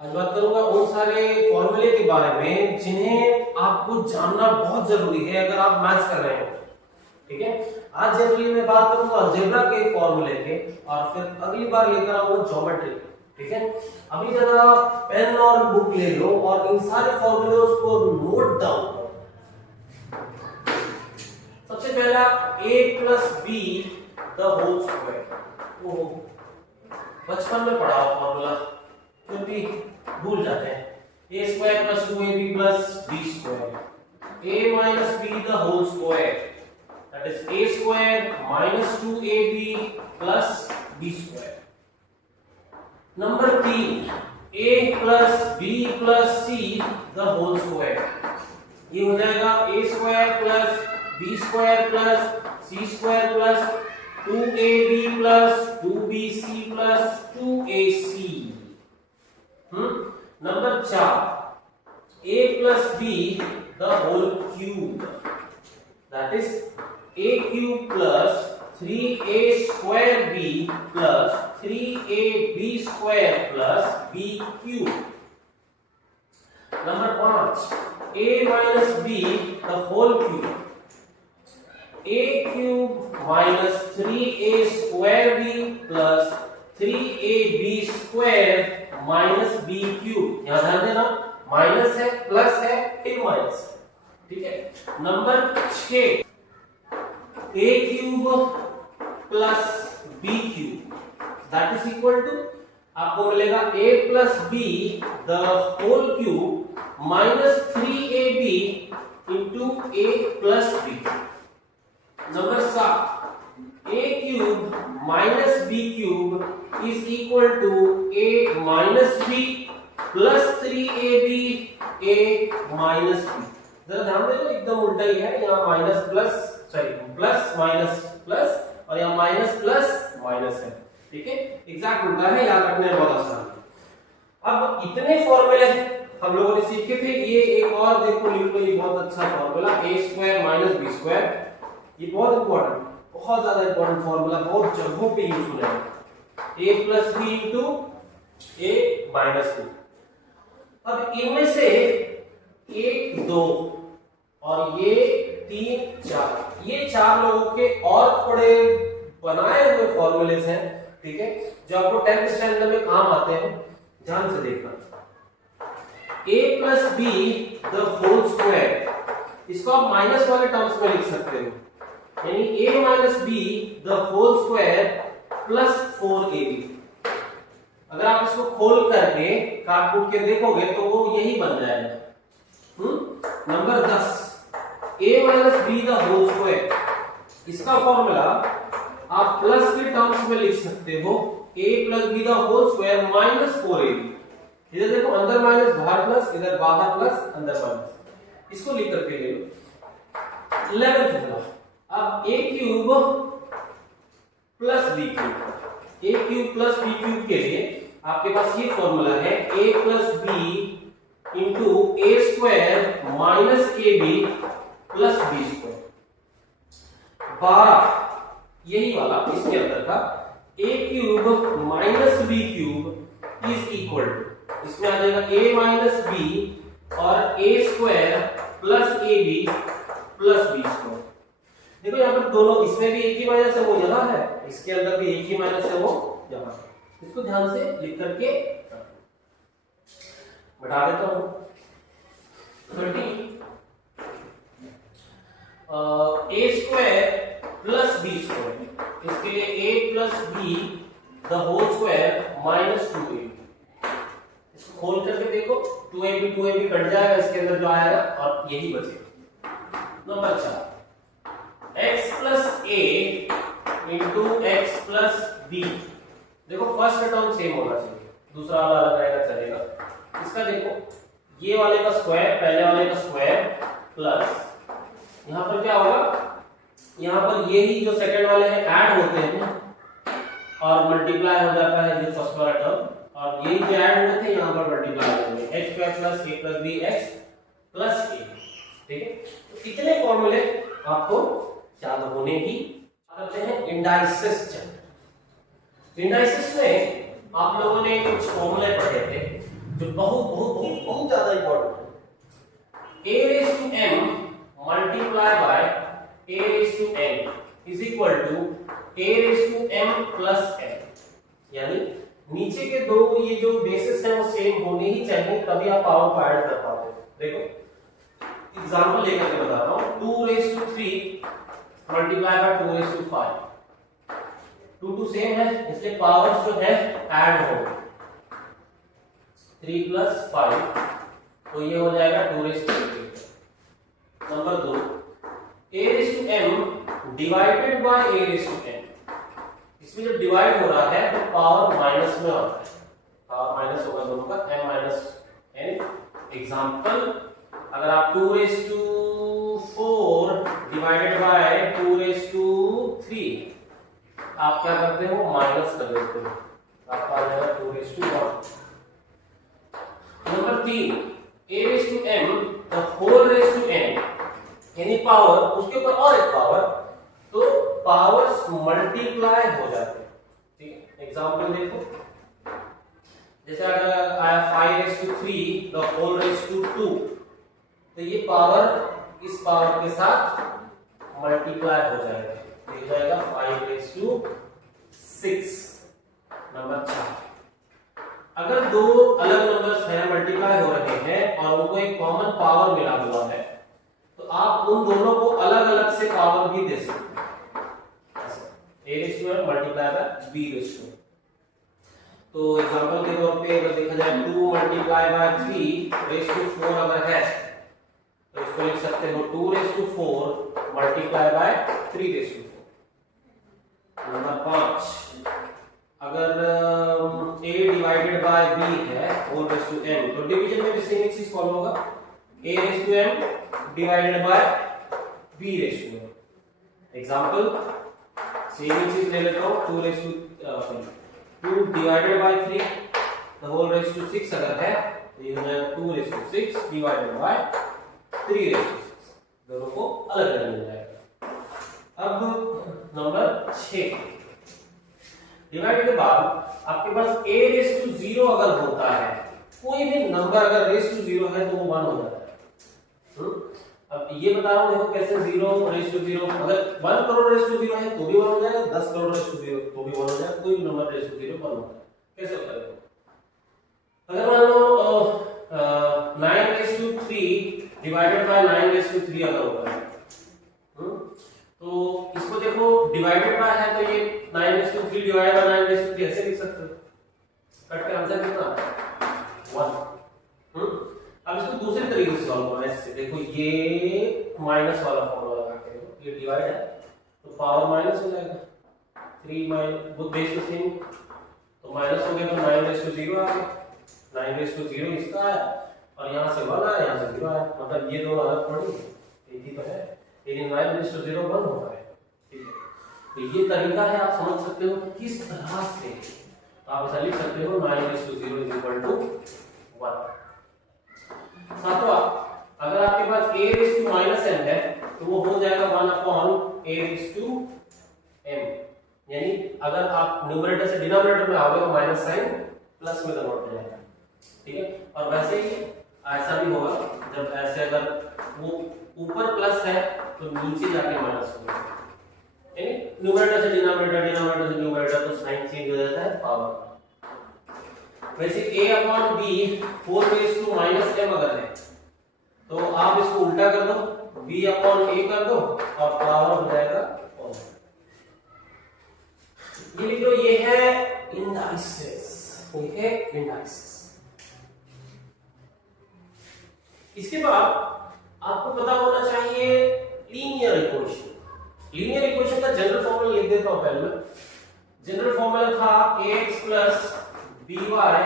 आज बात करूंगा उन सारे फॉर्मूले के बारे में जिन्हें आपको जानना बहुत जरूरी है अगर आप मैथ्स कर रहे हो। ठीक है, आज जनरली मैं बात करूंगा अलजेब्रा के फॉर्मूले के और फिर अगली बार लेकर आऊंगा ज्योमेट्री। ठीक है, अभी जरा पेन और बुक ले लो और इन सारे फॉर्मूलों को नोट डाउन करो। सबसे पहला a plus B the whole square. Oh, बचपन में पढ़ा हुआ फॉर्मूला फिर भी भूल जाते हैं। a square plus 2ab plus b square, a minus b the whole square, that is a square minus 2ab plus b square. Number 3 a plus b plus c the whole square, ये हो जाएगा a square plus b square plus c square plus 2ab plus 2bc plus 2ac। Number 4 a plus b the whole cube, that is a cube plus 3a square b plus 3ab square plus b cube. Number 5 a minus b the whole cube, a cube minus 3a square b plus 3ab square minus b cube. यहां ध्यान देना, minus है plus है फिर minus. ठीक है, number 6 a cube plus b cube, that is equal to आपको मिलेगा a plus b the whole cube minus 3ab into a plus b। Number 7 a cube minus b cube is equal to a minus b plus 3ab a minus b। जरा ध्यान दे लो, एकदम उल्टा ही है, यहाँ minus plus sorry plus minus plus और यहाँ minus plus minus है। ठीक है, एग्जैक्ट उल्टा है, याद रखने में बहुत आसान है। अब इतने फॉर्मूले हम लोगों ने सीखे थे, ये एक और देखो लिख लो, ये बहुत अच्छा formula a square minus b square, ये बहुत इंपॉर्टेंट, बहुत ज्यादा इंपॉर्टेंट फॉर्मूला, बहुत जगहों पे यूज होना है। a plus b into a minus b। अब इनमें से 1 2 और ये 3 4, ये 4 लोगों के और थोड़े बनाए हुए फॉर्मूलेस हैं। ठीक है, जो आपको 10th स्टैंडर्ड में काम आते हैं, ध्यान से देखना। a plus b the whole square, इसको आप माइनस वाले टर्म्स में लिख सकते हो, यानी a minus b the whole square plus 4ab। अगर आप इसको खोल करके काट कूट के देखोगे तो वो यही बन जाएगा। Number 10 a minus b the whole square, इसका फॉर्मूला आप प्लस के टर्म्स में लिख सकते हो, a plus b the whole square minus 4ab। इधर देखो, अंदर माइनस बाहर प्लस, इधर बाहर प्लस अंदर माइनस, इसको लिख करके ले लो। 11th अब a cube plus b cube, a cube plus b cube के लिए आपके पास ये फॉर्मूला है a plus b into a square minus ab plus b square. 12 यही वाला इसके अंदर का a cube minus b cube is equal to, इसमें आ जाएगा a माइनस b और a square plus ab plus b square. देखो यहाँ पर दोनों, इसमें भी एक ही माइनस है वो यहाँ है, इसके अंदर भी एक ही माइनस है वो यहाँ है। इसको ध्यान से लिख करके बढ़ा देता हूँ। 30 a square plus b square, इसके लिए a plus b the whole square minus 2ab। इसको खोल करके देखो, 2ab कट जाएगा, इसके अंदर जो आएगा और यही बचेगा। Number 4 x plus a into x plus b। देखो फर्स्ट टर्म सेम होना चाहिए, दूसरा वाला अलग रहेगा चलेगा। इसका देखो, ये वाले का स्क्वायर पहले वाले का स्क्वायर प्लस यहाँ पर क्या होगा, यहाँ पर यही जो सेकंड वाले हैं ऐड होते हैं और मल्टीप्लाई हो जाता है जो फर्स्ट वाला टर्म, और यही जो ऐड हुए थे यहाँ पर मल्टीप्लाई हो जाएंगे, x square plus a plus b x plus a। ठीक है, तो इतने फॉर्मूले आपको याद होने की करते हैं। इंडाइसिस चैप्टर, इंडाइसिस में आप लोगों ने कुछ फॉर्मूले पढ़े थे, जो बहुत बहुत बहुत बहुत ज्यादा इंपॉर्टेंट है। a raise to m multiply by a raise to n is equal to a raise to m plus n, यानी नीचे के दो ये जो बेसिस है वो सेम होने ही चाहिए, तभी आप पावर को ऐड कर पाओगे। देखो एग्जांपल लेकर के बताता हूं, 2 raise to 3 multiply by 2 raise to 5, 2 2 same है इसलिए पावर्स जो है ऐड होंगे, 3 प्लस 5 तो ये हो जाएगा 2 raise to 3। Number 2 a raise to m divided by a raise to n, इसमें जब डिवाइड हो रहा है तो पावर माइनस में आता है, पावर माइनस होगा दोनों का, m माइनस n। एग्जांपल अगर आप 2 raise to 4 divided by 2 raise to 3 आप क्या करते हो, माइनस कर देते हो, आपका आ जाएगा 2 raise to 1। Number 3 a raise to m the whole raise to n, यानी पावर उसके ऊपर और एक पावर, तो पावर्स मल्टीप्लाई हो जाते हैं। ठीक है, एग्जांपल देखो, जैसे अगर आया 5 raise to 3 the whole raise to 2, तो ये पावर इस पावर के साथ मल्टीप्लाई हो जाएगा, हो जाएगा 5 रेज टू 6। नंबर 4 अगर दो अलग नंबर्स हैं मल्टीप्लाई हो रहे हैं और उनको एक कॉमन पावर मिला हुआ है, तो आप उन दोनों को अलग अलग से पावर भी दे सकते हैं, a raise to m multiply by b raise to. तो एग्जांपल के तौर पे अगर देखा जाए 2 मल्टीप्लाई बाय 3 रेज टू 4 अगर है तो इसको लिख सकते हो 2 raise to 4 multiply by 3 raise to 4। Number 5 अगर a डिवाइडेड बाय b है होल रेज टू m, तो डिवीजन में भी सेम चीज फॉलो होगा, a raise to m divided by b raise to m। Example same चीज ले लेता हूं, 2 raise to 2 divided by 3 the whole raise to 6 अगर है तो ये हो जाएगा 2 raise to 6 divided by 3 raise to 6, दोनों को अलग अलग मिल जाएगा। अब नंबर 6 डिवाइड के बाद आपके पास a रेज टू 0 अगर होता है, कोई भी नंबर अगर रेज टू 0 है तो वो 1 हो जाता है। अब ये बता रहा हूं देखो कैसे 0 रेज टू 0, अगर 1 करोड़ रेज टू 0 है तो भी 1 हो जाएगा, 10 करोड़ रेज टू 0 तो भी 1 हो जाएगा, कोई भी नंबर रेज टू 0 1 होता है। कैसे होता है? अगर मान लो 9 raise to 3 divided by 9 raise to 3 अगर होता है, तो इसको देखो डिवाइडेड बाय है तो ये 9 raise to 3 divided by 9 raise to 3 ऐसे लिख सकते हो, कट के आंसर कितना 1। अब इसको दूसरे तरीके से सॉल्व करना है, इससे देखो ये माइनस वाला फॉर्मूला लगा के देखो, ये डिवाइड है तो पावर माइनस हो जाएगा, 3 माइनस वो बेस सेम तो माइनस हो गया तो 9 रेज टू 0 आ गया, 9 रेज टू 0 इसका आया और यहां से 1 आया, यहां से 0 आया, मतलब ये दोनों अलग थोड़ी एक ही तो है, लेकिन 9 रेज टू 0 1 होता है। ठीक है, तो ये तरीका है, आप समझ सकते हो किस तरह से आप ऐसा लिख सकते हो 9 raise to 0 is equal to 1। सातवां अगर आपके पास a raise to minus m है तो वो हो जाएगा 1 upon a raise to m, यानी अगर आप न्यूमरेटर से डिनोमिनेटर में आओगे तो माइनस साइन प्लस में कन्वर्ट हो जाएगा। ठीक है, और वैसे ही ऐसा भी होगा जब ऐसे अगर वो ऊपर प्लस है तो नीचे जाके माइनस होगा, यानी न्यूमरेटर से डिनोमिनेटर, डिनोमिनेटर से न्यूमरेटर, तो साइन चेंज हो जाता है पावर। वैसे a upon b 4 raise to minus m अगर है तो आप इसको उल्टा कर दो, b अपॉन a कर दो और पावर हो जाएगा और ये लिख लो, ये है इंडाइसेस, ये है इंडाइसेस। इसके बाद आपको पता होना चाहिए लीनियर इक्वेशन। लीनियर इक्वेशन का जनरल फॉर्मूला लिख देता हूं पहले। जनरल फॉर्मूला था ax plus by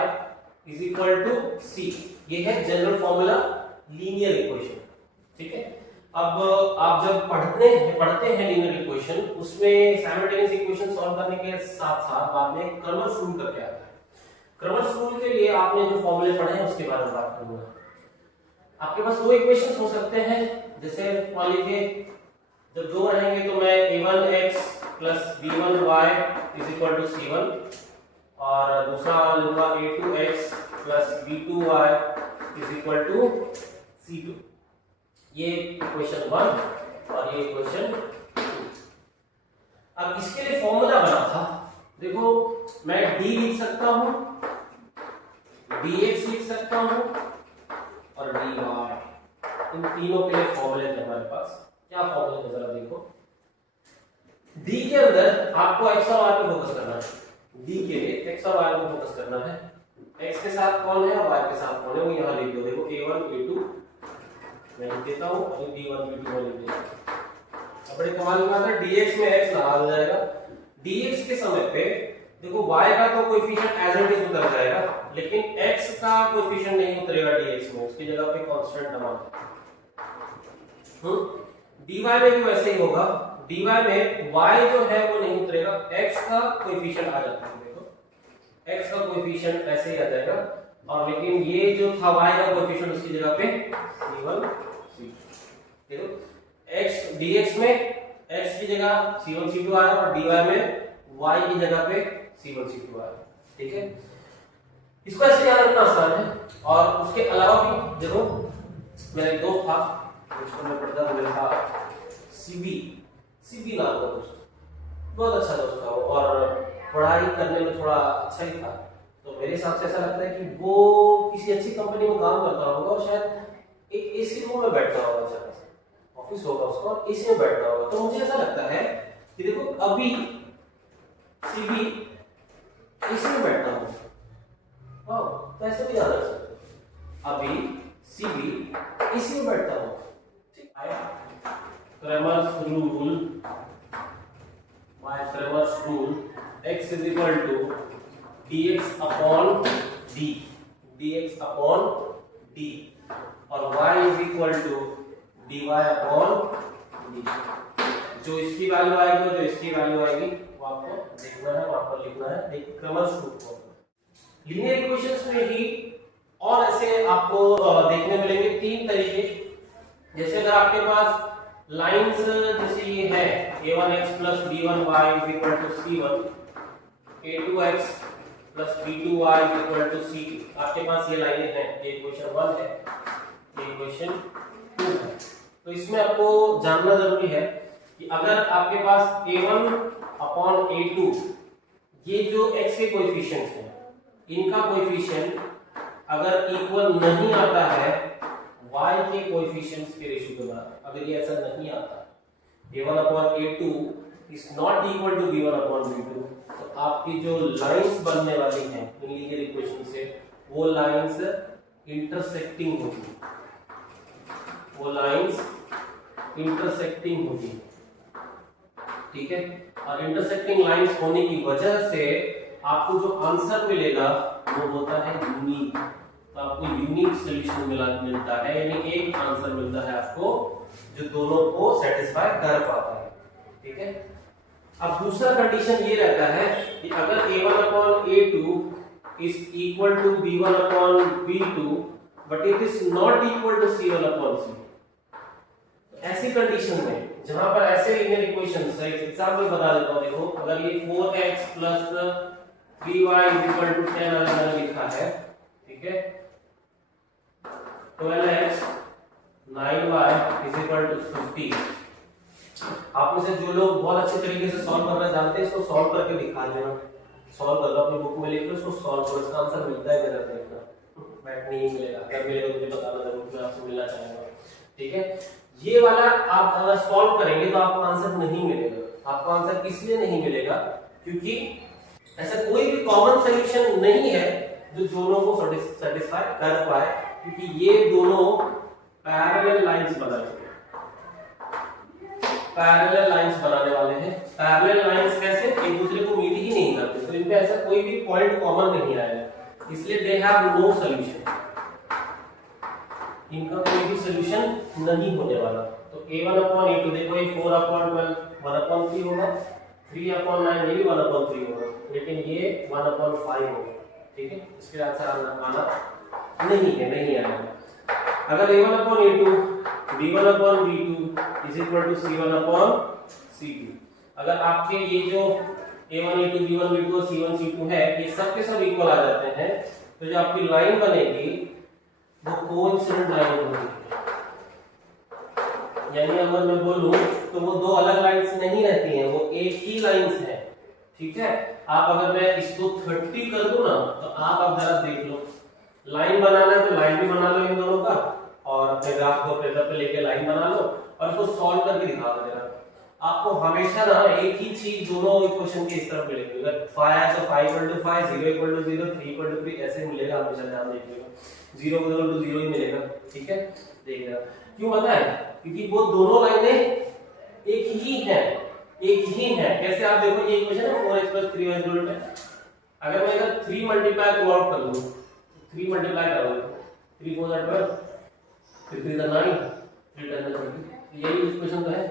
is equal to c, ये है जनरल फॉर्मूला लीनियर इक्वेशन। ठीक है, अब आप जब पढ़ते हैं लीनियर इक्वेशन, उसमें साइमल्टेनियस इक्वेशन सॉल्व करने के साथ साथ बाद में क्रमश रूल करके आता है। क्रमश रूल के लिए आपने जो फॉर्मूले पढ़े हैं उसके बारे में बात करूंगा। आपके पास दो इक्वेशंस हो सकते हैं, जैसे मान लीजिए जब दो रहेंगे तो मैं a1x plus b1y is equal to c1 और दूसरा लूंगा a2x plus b2y is equal to c2। ये इक्वेशन 1 और ये इक्वेशन 2। अब इसके लिए फॉर्मूला बना था, देखो मैं d लिख सकता हूं, dx लिख सकता हूं और dy, इन तीनों के लिए फॉर्मूले थे हमारे पास। क्या फॉर्मूले थे जरा देखो। d के अंदर आपको x और y पे फोकस करना है। d के लिए x और y पे फोकस करना है। x के साथ कौन है और y के साथ कौन है वो यहां लिख दो। देखो a1 a2 मैं लिख देता हूं और b1 b2 मैं लिख देता हूं। अब बड़े कमाल की बात है, dx में x लगा हो जाएगा। dx के समय पे देखो y का तो कोएफिशिएंट एज इट इज उतर जाएगा, लेकिन x का कोएफिशिएंट नहीं उतरेगा dx में, उसकी जगह पे कांस्टेंट दबा dy में भी वैसे ही होगा। dy में y जो है वो नहीं उतरेगा, x का कोएफिशिएंट आ जाता है। देखो x का कोएफिशिएंट ऐसे ही आ जाएगा, और लेकिन ये जो था y का कोएफिशिएंट उसकी जगह पे c1 c2। देखो x dx में x की जगह c1 c2 आया और dy में y की जगह पे c1 c2 आया। ठीक है, इसको ऐसे याद रखना आसान है। और उसके अलावा भी देखो, मेरा एक दोस्त था जिसको मैं पढ़ता था, मेरा था सीबी नाम का दोस्त, बहुत अच्छा दोस्त था वो, और पढ़ाई करने में थोड़ा अच्छा ही था। तो मेरे हिसाब से ऐसा लगता है कि वो किसी अच्छी कंपनी में काम करता होगा और शायद एक एसी रूम में बैठता होगा, अच्छा खासा ऑफिस होगा उसका और एसी में बैठता होगा। तो मुझे ऐसा लगता है कि देखो अभी सीबी एसी में बैठता हूँ, हाँ तो ऐसे भी जाना चाहिए, अभी सीबी एसी में बैठता हूँ। ठीक आया Cramer's rule, by Cramer's rule, x is equal to dx upon d, dx upon d, और y is equal to dy upon d। जो इसकी वैल्यू आएगी और जो इसकी वैल्यू आएगी वो आपको देखना है, वहां पर लिखना है। देखिए Cramer's rule को लीनियर इक्वेशंस में ही और ऐसे आपको देखने मिलेंगे तीन तरीके। जैसे अगर आपके पास लाइंस जैसे ये है a1x plus b1y is equal to c1, a2x plus b2y is equal to c2, आपके पास ये लाइनें हैं। ये इक्वेशन 1 है, ये इक्वेशन 2 है। तो इसमें आपको जानना जरूरी है कि अगर आपके पास a1 अपॉन a2, ये जो x के कोएफिशिएंट्स हैं, इनका कोएफिशिएंट अगर इक्वल नहीं आता है y के कोएफिशिएंट्स के रेशियो के बराबर, अगर ये ऐसा नहीं आता, a1 upon a2 is not equal to b1 upon b2, तो आपकी जो लाइंस बनने वाली हैं इन लीनियर इक्वेशन से, वो लाइंस इंटरसेक्टिंग होगी, वो लाइंस इंटरसेक्टिंग होगी। ठीक है, और इंटरसेक्टिंग लाइंस होने की वजह से आपको जो आंसर मिलेगा वो होता है यूनिक। तो आपको यूनिक सॉल्यूशन मिलता है, यानी एक आंसर मिलता है आपको जो दोनों को सेटिस्फाई कर पाता है। ठीक है, अब दूसरा कंडीशन ये रहता है कि अगर a1 upon a2 is equal to b1 upon b2 but it is not equal to c1 upon c2, ऐसी कंडीशन में जहां पर ऐसे लीनियर इक्वेशंस है, एग्जांपल बता देता हूं। देखो अगर ये 4x plus 3y is equal to 10 अलग लिखा है, ठीक है, 12x 9y is equal to 50। आप में से जो लोग बहुत अच्छे तरीके से सॉल्व करना जानते हैं, इसको सॉल्व करके दिखा देना, सॉल्व कर लो अपनी बुक में लिख लो, इसको सॉल्व करो, इसका आंसर मिलता है मेरा देखना, बैठ नहीं मिलेगा, अगर मिलेगा मुझे बताना जरूर, मैं आपसे मिलना चाहूंगा। ठीक है, ये वाला आप अगर सॉल्व करेंगे तो आपको आंसर नहीं मिलेगा। आपको आंसर इसलिए नहीं मिलेगा क्योंकि ऐसा कोई भी कॉमन सॉल्यूशन नहीं है जो दोनों को सेटिस्फाई कर पाए, क्योंकि ये दोनों पैरेलल लाइंस बनाएंगे, पैरेलल लाइंस बनाने वाले हैं। पैरेलल लाइंस कैसे, एक दूसरे को मीट ही नहीं करते, तो इनपे ऐसा कोई भी पॉइंट कॉमन नहीं आएगा, इसलिए दे हैव नो सॉल्यूशन, इनका कोई भी सॉल्यूशन नहीं होने वाला। तो a1 अपॉन a2 देखो, ये 4 अपॉन 12 1 अपॉन 3 होगा, 3 अपॉन 9 ये भी 1 अपॉन 3 होगा, लेकिन ये 1 अपॉन 5 होगा। ठीक है, इसके आंसर आना नहीं है, नहीं आएगा। अगर a1 upon a2 b1 upon b2 is equal to c1 upon c2, अगर आपके ये जो a1 a2 b1 b2 और c1 c2 है, ये सब के सब इक्वल आ जाते हैं, तो जो आपकी लाइन बनेगी वो कोइंसिडेंट लाइन बनेगी, यानी अगर मैं बोलूं तो वो दो अलग लाइंस नहीं रहती हैं, वो एक ही लाइंस है। ठीक है, आप अगर मैं इसको 30 कर दूं ना तो आप अब जरा देख लो, लाइन बनाना है तो लाइन भी बना लो इन दोनों का, और अपने ग्राफ को पेपर पे लेके लाइन बना लो और इसको सॉल्व करके दिखा दो जरा। आपको हमेशा ना एक ही चीज दोनों इक्वेशन के इस तरफ मिलेगी, अगर 5 है तो 5 = 5, 0 = 0, 3 = 3 ऐसे मिलेगा, हमेशा ध्यान रखिएगा, 0 = 0 ही मिलेगा। ठीक है, देखिएगा क्यों पता है, क्योंकि वो दोनों लाइनें एक ही हैं, एक ही हैं। कैसे आप देखो, ये इक्वेशन है 4x + 3y = 10, अगर मैं इधर 3 मल्टीप्लाई को आउट कर लूं, 3 मल्टीप्लाई कर लूं, 3 4 12, 3 3 9, 3 10 20, यही इक्वेशन तो है।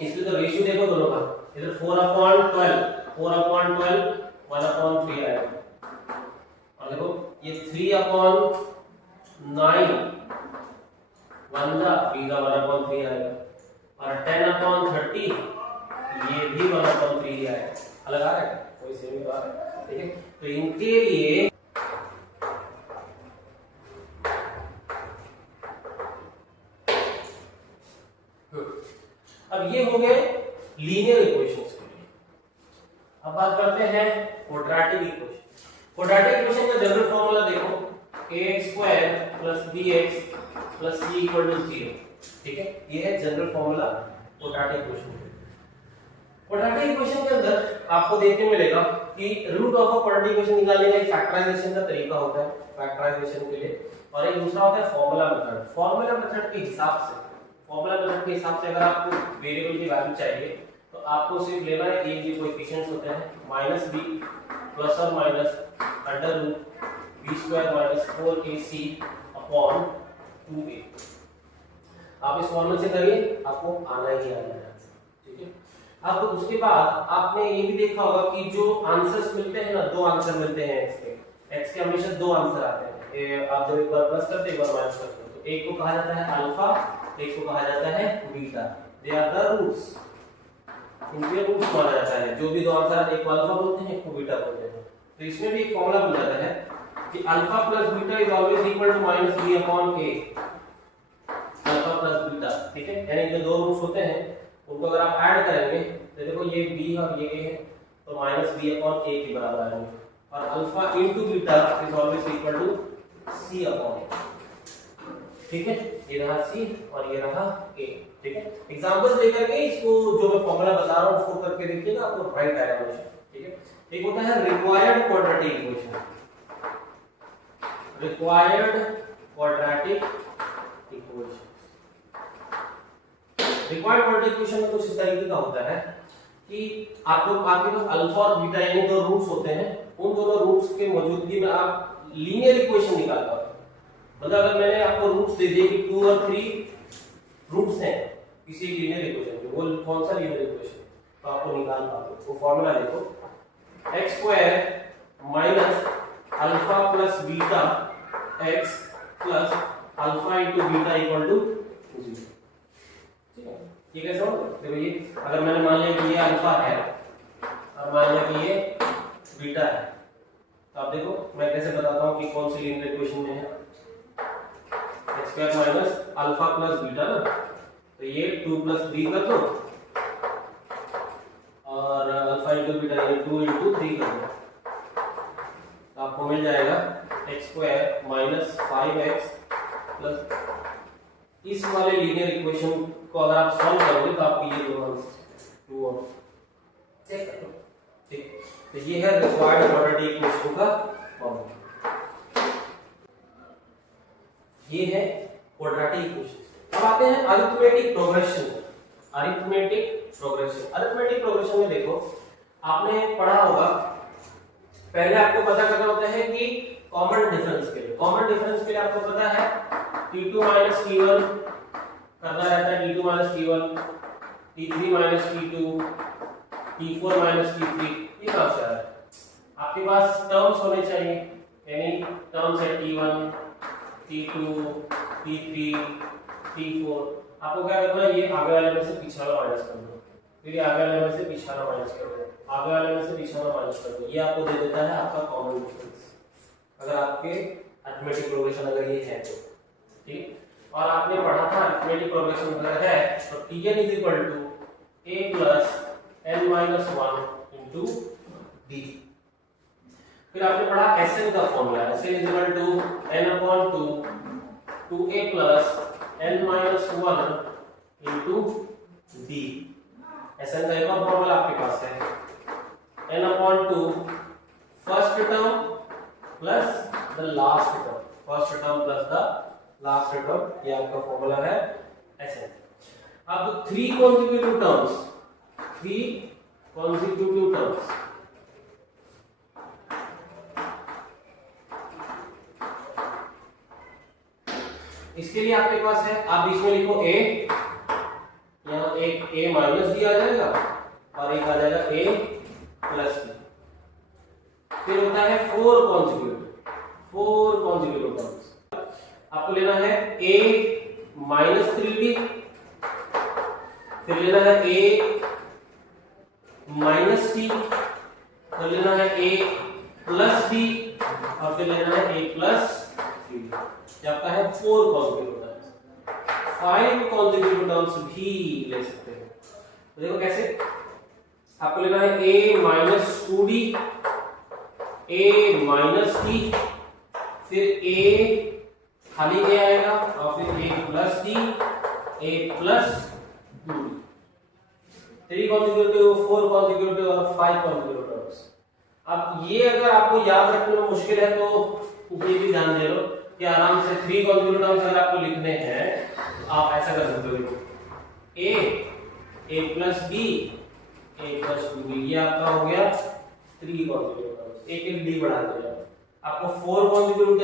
इसलिए तो रेशियो देखो दोनों का, इधर 4/12, 4/12 1/3 आएगा, और देखो ये 3/9 1 का 1/3 आएगा, और 10/30 ये भी 1/3 ही आएगा। अलग आ रहा है, कोई सेम ही आ रहा है। ठीक है, तो इनके लिए अब ये हो गए लीनियर इक्वेशंस के लिए। अब बात करते हैं क्वाड्रेटिक इक्वेशन। क्वाड्रेटिक इक्वेशन का जनरल फॉर्मूला देखो, ax² + bx + c = 0। ठीक है, ये है general formula quadratic equation. Quadratic equation के अंदर आपको देखने मिलेगा कि root of a quadratic equation निकालने का एक फैक्टराइजेशन का तरीका होता है फैक्टराइजेशन के लिए, और एक दूसरा होता है फॉर्मूला मेथड। फॉर्मूला मेथड के हिसाब से, फॉर्मूला मेथड के हिसाब से अगर आपको वेरिएबल की वैल्यू चाहिए तो आपको सिर्फ लेना है, एक जो कोएफिशिएंट्स होते हैं -b ± √b² - 4ac/2a। आप इस फॉर्मूले से करिए, आपको आना ही आना है। ठीक है, अब उसके बाद आपने ये भी देखा होगा कि जो आंसर्स मिलते हैं ना, दो आंसर मिलते हैं x के हमेशा दो आंसर आते हैं। आप जब एक बार प्लस करते हैं, एक बार माइनस करते हैं, तो एक को कहा जाता है अल्फा, एक को कहा जाता है beta. They are the roots, इनके रूट्स माना जाता है। जो भी दो आंसर आते हैं, एक को अल्फा बोलते हैं, एक को बीटा बोलते हैं। तो इसमें भी एक फॉर्मूला बन जाता है कि alpha + beta is always equal to -b/a, alpha + beta. ठीक है, यानी जो दो रूट्स होते हैं उनको अगर आप ऐड करेंगे तो देखो ये b और ये a है, तो -b/a के बराबर आएंगे, और alpha * beta is always equal to c/a। ठीक है, ये रहा c और ये रहा a। ठीक है, एग्जांपल्स लेकर के इसको जो मैं फॉर्मूला बता रहा हूं उसको करके देखिएगा, आपको राइट आएगा हमेशा। ठीक है, एक होता है required quadratic equation, required quadratic equation. Required quadratic equation में कुछ इस तरीके का होता है कि आपको आपके पास अल्फा और बीटा यानी दो रूट्स होते हैं, उन दोनों रूट्स के मौजूदगी में आप लीनियर इक्वेशन निकाल पाते हैं। मतलब अगर मैंने आपको रूट्स दे दिए कि 2 और 3 रूट्स हैं किसी लीनियर इक्वेशन के, वो कौन सा लीनियर इक्वेशन, तो आपको निकाल पाते हो। वो फॉर्मूला देखो, x² - alpha + beta x + alpha * beta = 0। ठीक है, ये कैसे होगा, देखो ये अगर मैंने मान लिया कि ये अल्फा है और मान लिया कि ये बीटा है, तो आप देखो मैं कैसे बताता हूँ कि कौन सी लीनियर इक्वेशन में है। x² - अल्फा + बीटा ना, तो ये 2 + 3 कर दो, और अल्फा * बीटा ये 2 * 3 कर दो, तो आपको मिल जाएगा x² - 5x प्लस, इस वाले लीनियर इक्वेशन को अगर आप सॉल्व करोगे तो आपको ये दो आंसर 2 और चेक करो। ठीक, तो ये है रिक्वायर्ड क्वाड्रेटिक इक्वेशन का फॉर्मूला, ये है क्वाड्रेटिक इक्वेशन। अब आते हैं arithmetic progression. Arithmetic progression, arithmetic progression में देखो आपने पढ़ा होगा, पहले आपको पता करना होता है कि कॉमन डिफरेंस के लिए, कॉमन डिफरेंस के लिए आपको पता है t2 - t1 करना रहता है, t2 - t1, t3 - t2, t4 - t3। ये कहां से आ रहा है, आपके पास टर्म्स होने चाहिए, यानी टर्म्स है t1, t2, t3, t4। आपको क्या करना है, ये आगे वाले में से पीछे वाला माइनस कर दो, फिर ये आगे वाले में से पीछे वाला माइनस कर दो, आगे वाले में से पीछे वाला माइनस कर दो, ये आपको दे देता है आपका कॉमन डिफरेंस। अगर आपके अरिथमेटिक प्रोग्रेशन अगर ये है तो, ठीक। और आपने पढ़ा था अरिथमेटिक प्रोग्रेशन अगर है तो Tn is equal to a plus n minus 1 into d। फिर आपने पढ़ा Sn का formula, Sn is equal to n upon 2a plus n minus 1 into d। Sn का एक और फॉर्मूला आपके पास है n upon 2 first term plus the last term, first term plus the last term, ये आपका फॉर्मूला है Sn। अब 3 consecutive terms, 3 consecutive terms, इसके लिए आपके पास है, आप बीच में लिखो a, यहाँ एक a माइनस डी आ जाएगा और एक आ जाएगा a प्लस डी। फिर होता है 4 consecutive terms, आपको लेना है a माइनस 3d, फिर लेना है a माइनस टी, फिर लेना है a प्लस डी और फिर लेना है a प्लस डी। ये आपका है 4 consecutive terms। 5 consecutive terms भी ले सकते हैं। तो देखो कैसे, आपको लेना है a minus 2d, a minus T, फिर a खाली a आएगा और फिर a plus D, a plus 2d। 3 consecutive, 4 consecutive और 5 consecutive terms। अब ये अगर आपको याद रखने में मुश्किल है तो ये भी ध्यान दे लो कि आराम से 3 consecutive terms अगर आपको लिखने हैं तो आप ऐसा कर सकते हो, a plus b, a plus 2b, ये आपका हो गया 3 consecutive terms। एक एक d बढ़ाते जाओ। आपको 4 consecutive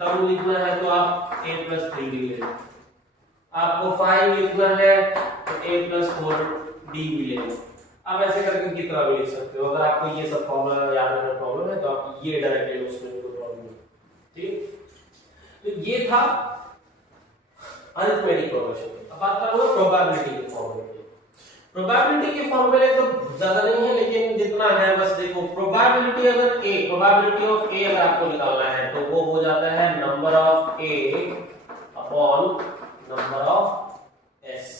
टर्म लिखना है तो आप a प्लस 3d ले लो, आपको 5 लिखना है तो a प्लस 4d भी ले लो। आप ऐसे करके कितना भी लिख सकते हो। अगर आपको ये सब फॉर्मूला याद रखने में प्रॉब्लम है तो आप ये डायरेक्ट ले लो, उसमें कोई प्रॉब्लम नहीं, ठीक। तो ये था अरिथमेटिक प्रोग्रेशन। अब बात करूंगा प्रोबेबिलिटी के फॉर्मूले की। प्रोबेबिलिटी के फॉर्मूले तो ज्यादा नहीं है, लेकिन जितना है बस देखो, प्रोबेबिलिटी अगर a, प्रोबेबिलिटी ऑफ a अगर आपको निकालना है तो वो हो जाता है number of a upon number of s।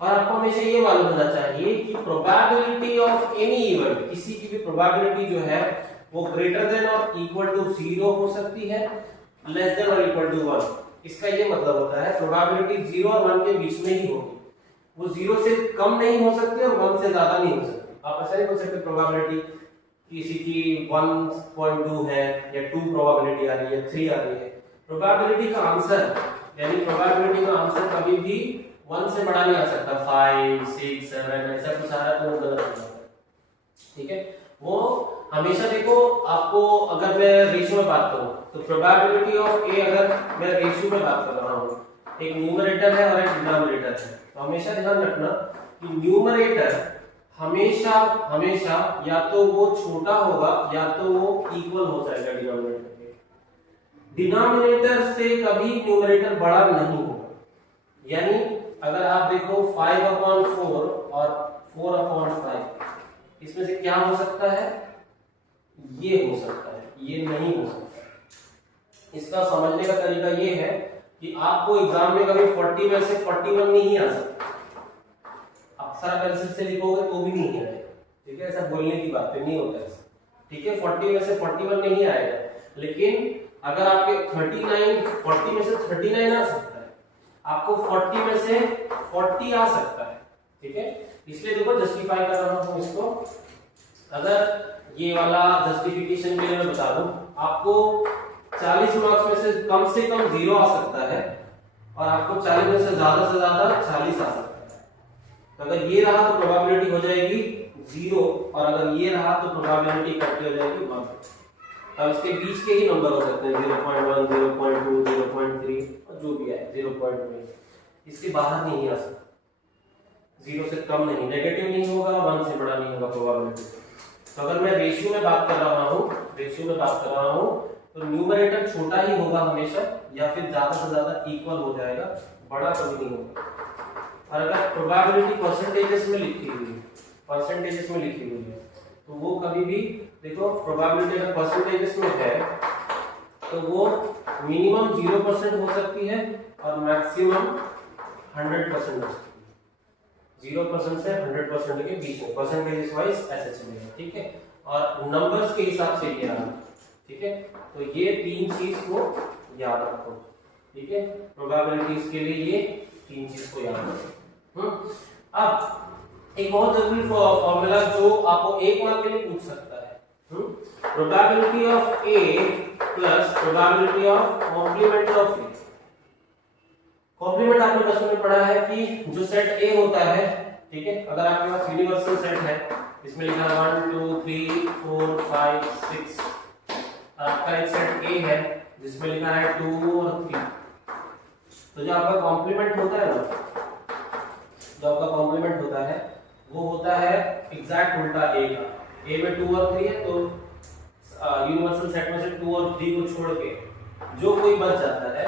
और आपको हमेशा ये मालूम होना चाहिए कि प्रोबेबिलिटी ऑफ एनी इवेंट, किसी की भी प्रोबेबिलिटी जो है वो ग्रेटर देन और इक्वल टू 0 हो सकती है, लेस देन और इक्वल टू 1। इसका ये मतलब होता है प्रोबेबिलिटी 0 और 1 के बीच में ही होगी, वो 0 से कम नहीं हो सकती और 1 से ज्यादा नहीं हो सकती। आप ऐसा नहीं बोल सकते प्रोबेबिलिटी किसी की 1.2 है या 2 प्रोबेबिलिटी आ रही है, 3 आ रही है। प्रोबेबिलिटी का आंसर यानी प्रोबेबिलिटी का आंसर कभी भी 1 से बड़ा नहीं आ सकता, 5, 6, 7 ऐसा कुछ आ रहा है तो वो गलत हो जाता है, ठीक है। वो हमेशा देखो, आपको अगर मैं रेशियो में बात करूं तो प्रोबेबिलिटी ऑफ ए, अगर मैं रेशियो में बात कर रहा हूं, एक न्यूमरेटर है और एक डिनोमिनेटर है, तो हमेशा ध्यान रखना कि न्यूमरेटर हमेशा हमेशा या तो वो छोटा होगा या तो वो इक्वल हो जाएगा डिनोमिनेटर के। डिनोमिनेटर से कभी न्यूमरेटर बड़ा नहीं होगा। यानी अगर आप देखो 5/4 और 4/5, इसमें से क्या हो सकता है, ये हो सकता है, ये नहीं हो सकता। इसका समझने का तरीका ये है कि आपको एग्जाम में कभी 40 में से 41 नहीं आ सकता, अक्सर पेंसिल से लिखोगे तो भी नहीं आएगा, ठीक है। ऐसा बोलने की बात नहीं होता है, ठीक है। 40 में से 41 नहीं आएगा, लेकिन अगर आपके 40 में से 39 आ सकता है, आपको 40 में से 40 आ सकता है, ठीक है। इसलिए देखो जस्टिफाई कर रहा हूं इसको। अगर ये वाला जस्टिफिकेशन के लिए मैं बता दूं, आपको 40 मार्क्स में से कम 0 आ सकता है और आपको 40 में से ज्यादा 40 आ सकता है। तो अगर ये रहा तो प्रोबेबिलिटी हो जाएगी 0 और अगर ये रहा तो प्रोबेबिलिटी इकट्ठी हो जाएगी 1। अब इसके बीच के ही नंबर हो सकते हैं 0.1, 0.2, 0.3 और जो भी है 0.2, इसके बाहर नहीं आ सकता। 0 से कम नहीं, नेगेटिव नहीं होगा, 1 से बड़ा नहीं होगा प्रोबेबिलिटी। तो अगर मैं रेशियो में बात कर रहा हूं तो न्यूमरेटर छोटा ही होगा हमेशा, या फिर ज्यादा से ज्यादा इक्वल हो जाएगा, बड़ा कभी नहीं होगा। और अगर प्रोबेबिलिटी परसेंटेजेस में लिखी हुई है तो वो कभी भी देखो, प्रोबेबिलिटी अगर परसेंटेजेस में है तो वो मिनिमम 0% हो सकती है और मैक्सिमम 100% हो सकती है। 0% से 100% के बीच में परसेंटेज वाइज ऐसे चलेगा, ठीक है। और नंबर्स के हिसाब से ये आना, ठीक है। तो ये 3 चीज को याद रखो, ठीक है। प्रोबेबिलिटीज के लिए ये 3 चीज को याद रखो। अब एक बहुत जरूरी फॉर्मूला जो आपको 1 मार्क के लिए पूछ सकता है, probability of A plus probability of complement of A. Complement आपने बचपन में पढ़ा है कि जो सेट ए होता है, ठीक है, अगर आपके पास यूनिवर्सल सेट है, इसमें लिखा है 1 2 3 4 5 6, आपका एक सेट ए है जिसमें लिखा है 2 और 3, तो जो आपका कॉम्प्लीमेंट होता है ना, जो आपका कॉम्प्लीमेंट होता है वो होता है एग्जैक्ट उल्टा ए का। ए में 2 और 3 है, तो यूनिवर्सल सेट में से 2 और 3 को छोड़ के जो कोई बच जाता है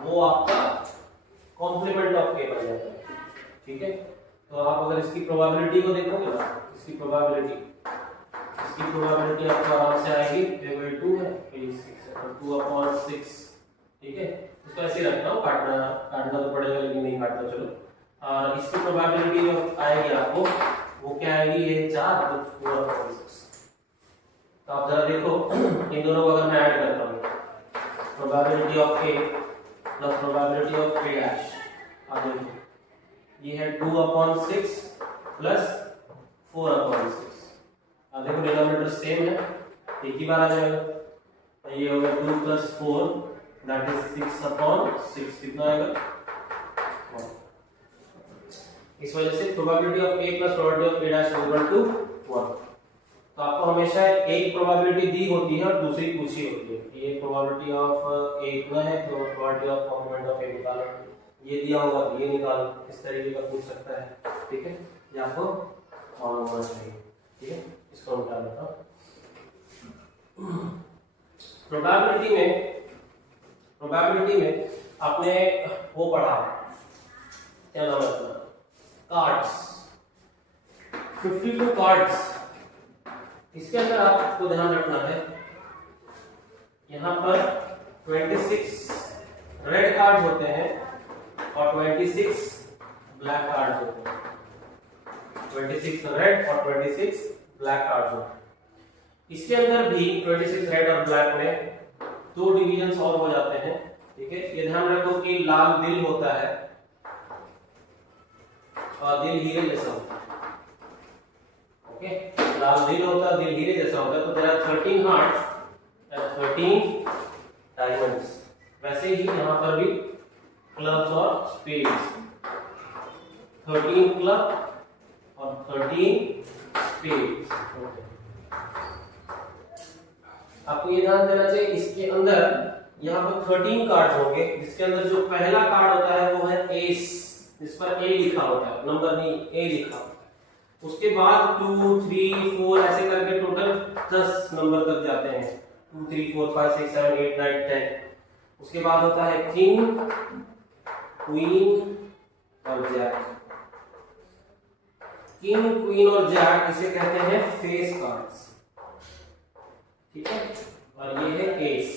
वो आपका कॉम्प्लीमेंट ऑफ ए बन जाता है, ठीक है। तो आप अगर इसकी प्रोबेबिलिटी को देखोगे ना, इसकी प्रोबेबिलिटी आपको आराम से आएगी, टेबल 2 है, ये 6 है, तो 2/6, ठीक है। इसको ऐसे रखता हूँ, काटना तो पड़ेगा लेकिन नहीं काटना, चलो। और इसकी प्रोबेबिलिटी जो आएगी आपको वो क्या आएगी, ये 4 तो 4/6। तो आप जरा देखो इन दोनों को अगर मैं ऐड करता हूँ, probability of A plus probability of A dash, अब देखो ये है 2/6 प्लस 4/6। अब देखो डिनोमिनेटर सेम है, एक ही बार आ जाएगा, तो ये होगा 2 + 4 दैट इज 6/6, कितना आएगा 1। इस वजह से probability of A plus probability of A dash equal to 1। तो आपको हमेशा एक प्रोबेबिलिटी दी होती है और दूसरी पूछी होती है कि ये प्रोबेबिलिटी ऑफ ए इतना है तो प्रोबेबिलिटी ऑफ कॉम्प्लीमेंट ऑफ ए निकालो, ये दिया होगा तो ये निकालो, इस तरीके का पूछ सकता है, ठीक है। ये आपको मालूम होना चाहिए, ठीक है। इसको निकाल लेता हूं। प्रोबेबिलिटी में आपने वो पढ़ा, क्या नाम है अपना, कार्ड्स, 52 कार्ड्स। इसके अंदर आपको ध्यान रखना है, यहाँ पर 26 रेड कार्ड्स होते हैं और 26 ब्लैक कार्ड्स होते हैं। 26 रेड और 26 ब्लैक कार्ड्स होते हैं। इसके अंदर भी 26 रेड और ब्लैक में 2 डिवीजन्स और हो जाते हैं, ठीक है। ये ध्यान रखो कि लाल दिल होता है और दिल हीरे जैसा होता है, ओके। लाल दिल होता है, दिल हीरे जैसा होता है, तो there are 13 hearts and 13 diamonds. वैसे ही यहाँ पर भी क्लब्स और स्पेड्स, 13 क्लब और 13 स्पेड्स। आपको ये ध्यान देना चाहिए, इसके अंदर यहाँ पर 13 कार्ड्स होंगे, जिसके अंदर जो पहला कार्ड होता है वो है एस, जिस पर ए लिखा होता है, नंबर नहीं ए लिखा होता है। उसके बाद 2 3 4 ऐसे करके टोटल 10 नंबर तक जाते हैं, 2 3 4 5 6 7 8 9 10। उसके बाद होता है किंग, क्वीन और जैक। किंग, क्वीन और जैक इसे कहते हैं फेस कार्ड्स, ठीक है। और ये है एस।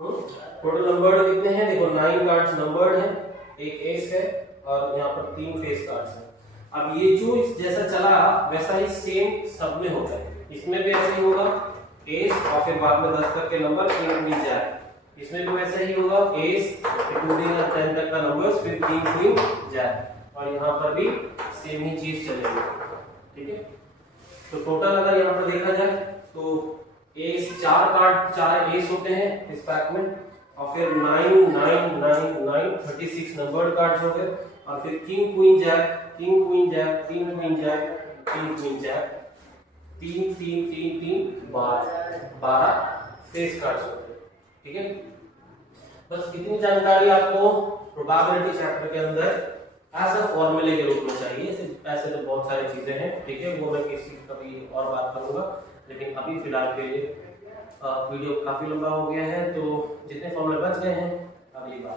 टोटल नंबर कितने हैं देखो, 9 कार्ड्स नंबर्ड हैं, एक एस है और यहाँ पर 3 फेस कार्ड्स हैं। अब ये जो जैसा चला वैसा ही सेम सब में होता है, इसमें भी ऐसे ही होगा एस और फिर बाद में 10 तक के नंबर किंग क्वीन जैक। इसमें भी वैसा ही होगा एस इंक्लूडिंग 10 तक का नंबर्स, फिर किंग क्वीन जैक, और यहाँ पर भी सेम ही चीज चलेगी, ठीक है। तो टोटल अगर यहाँ पर देखा जाए तो एस 4 एस होते हैं इस पैक में, और फिर 9 9 9 9 36 नंबर्ड कार्ड्स हो गए, और फिर king queen jack, king queen jack, king queen jack, king queen jack, 3 3 3 3 12 face cards होते हैं, ठीक है। बस इतनी जानकारी आपको प्रोबेबिलिटी चैप्टर के अंदर एज अ फॉर्मूले के रूप में चाहिए। ऐसे तो बहुत सारी चीजें हैं, ठीक है, वो मैं किसी कभी और बात करूंगा, लेकिन अभी फिलहाल के लिए वीडियो काफी लंबा हो गया है, तो जितने फॉर्मूले बच गए हैं अगली बार